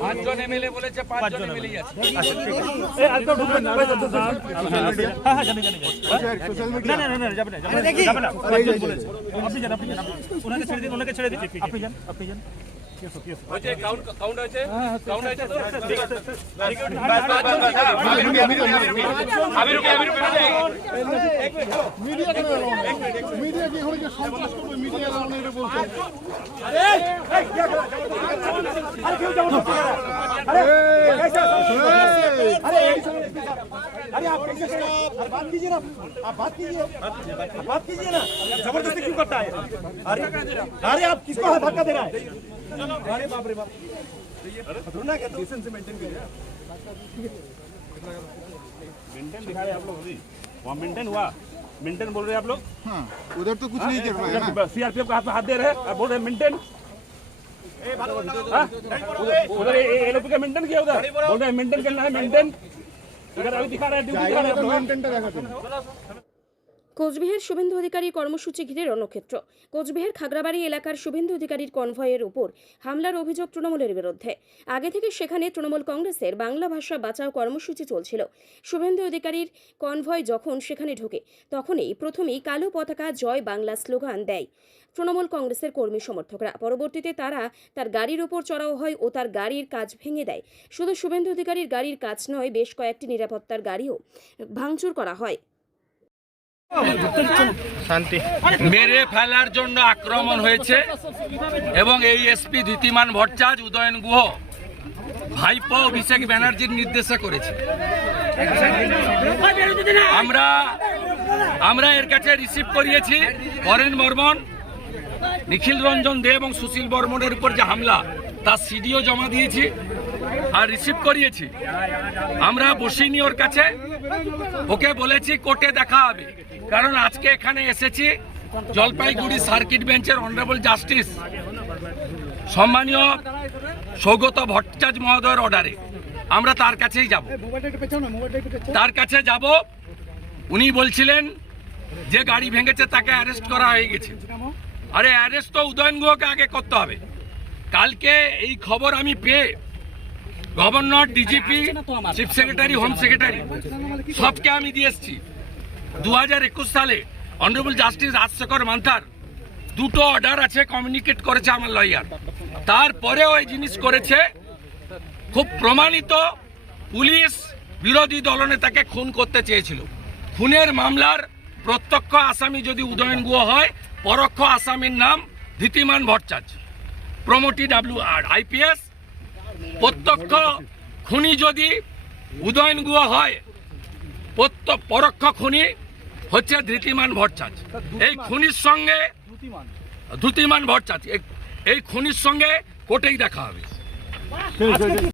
পাঁচজন এমএলএ বলেছে পাঁচজন এমএলএ আছে এই আর কেউ ঢুকবেন না হ্যাঁ হ্যাঁ জানি জানি জানি। না না না না যাবে না যাবে না পাঁচজন বলেছে। আপনি যান আপনি যান ওনাকে ছেড়ে দিন ওনাকে ছেড়ে দিন আপনি যান আপনি যান হয়েছে কাউন্ট কাউন্ট হয়েছে কাউন্ট হয়েছে তো ঠিক আছে আমি রুকে আমি রুকে মিডিয়া কি এখানে সন্ত্রাস করবে মিডিয়া क्यों अरे कैसे अरे अरे आप कैसे अरे बात कीजिए ना आप बात कीजिए बात कीजिए ना ज़बरदस्ती क्यों करता है। अरे अरे आप किसको हाथ धक्का दे रहा है अरे बाप रे बाप ना क्या डिसेंस से मेंटेन कीजिए मेंटेन दिखा रहे आप लोग अभी मेंटेन हुआ मेंटेन बोल रहे हैं आप लोग हाँ, उधर तो कुछ नहीं हाँ, चल रहा है तो सीआरपीएफ का हाथ में हाथ दे रहे हैं। बोल रहे हैं मेंटेन उधर उधर एलओपी का मेंटेन किया उधर बोल रहे हैं मेंटेन करना है मेंटेन इधर अभी दिखा रहे हैं ड्यूटी दिखा रहे हैं কোচবিহার শুভেন্দু অধিকারী কর্মসূচি ঘিরে রণক্ষেত্র। কোচবিহার খাগড়াবাড়ি এলাকার শুভেন্দু অধিকারীর কনভয়ের উপর হামলার অভিযোগ তৃণমূলের বিরুদ্ধে। আগে থেকে সেখানে তৃণমূল কংগ্রেসের বাংলা ভাষা বাঁচাও কর্মসূচি চলছিল। শুভেন্দু অধিকারীর কনভয় যখন সেখানে ঢোকে, তখনই প্রথমেই কালো পতাকা জয় বাংলা স্লোগান দেয় তৃণমূল কংগ্রেসের কর্মী সমর্থকরা। পরবর্তীতে তারা তার গাড়ির ওপর চড়াও হয় ও তার গাড়ির কাজ ভেঙে দেয়। শুধু শুভেন্দু অধিকারীর গাড়ির কাজ নয়, বেশ কয়েকটি নিরাপত্তার গাড়িও ভাঙচুর করা হয়। মেরে ফেলার জন্য আক্রমণ হয়েছে এবং এই এসপি ধীতিমান ভট্টাচ, উদয়ন গুহ, ভাইপো অভিষেক ব্যানার্জির নির্দেশে করেছে। আমরা আমরা এর কাছে রিসিভ করিয়েছি হরেন বর্মন, নিখিল রঞ্জন দে এবং সুশীল বর্মনের উপর যে হামলা, তার সিডিও জমা দিয়েছি। আর রিসিভ করিয়েছি। আমরা বসিনি ওর কাছে। ওকে বলেছি, কোর্টে দেখা হবে। কারণ আজকে এখানে এসেছি জলপাইগুড়ি সার্কিট বেঞ্চের অনারেবল জাস্টিস সম্মানীয় সৌগত ভট্টাচার্য মহোদয়ের অর্ডারে আমরা তার কাছেই যাব। তার কাছে যাব। উনি বলছিলেন যে গাড়ি ভেঙেছে, তাকে অ্যারেস্ট করা হয়ে গেছে। আরে অ্যারেস্ট তো উদয়ন গুহকে আগে করতে হবে। কালকে এই খবর আমি পেয়ে governor DGP chief secretary home secretary সবকে আমি দিয়ে এসছি। দু হাজার একুশ সালে অনারেবল জাস্টিস রাজশেখর মান্থার দুটো অর্ডার আছে কমিউনিকেট করেছে আমার লয়ার তারপরেও এই জিনিস করেছে খুব প্রমাণিত পুলিশ বিরোধী দলনেতাকে খুন করতে চেয়েছিল। খুনের মামলার প্রত্যক্ষ আসামি যদি উদয়ন গুহ হয় পরোক্ষ আসামির নাম Dhitiman Bhattacharya. Promotee W R IPS প্রত্যক্ষ খুনি যদি উদয়ন গুহ হয় পরোক্ষ খুনি হচ্ছে ধৃতিমান ভট্টাচার্য। এই খুনির সঙ্গে ধুতিমান ভট্টাচার্য, এই খুনির সঙ্গে কোটেই দেখা হবে।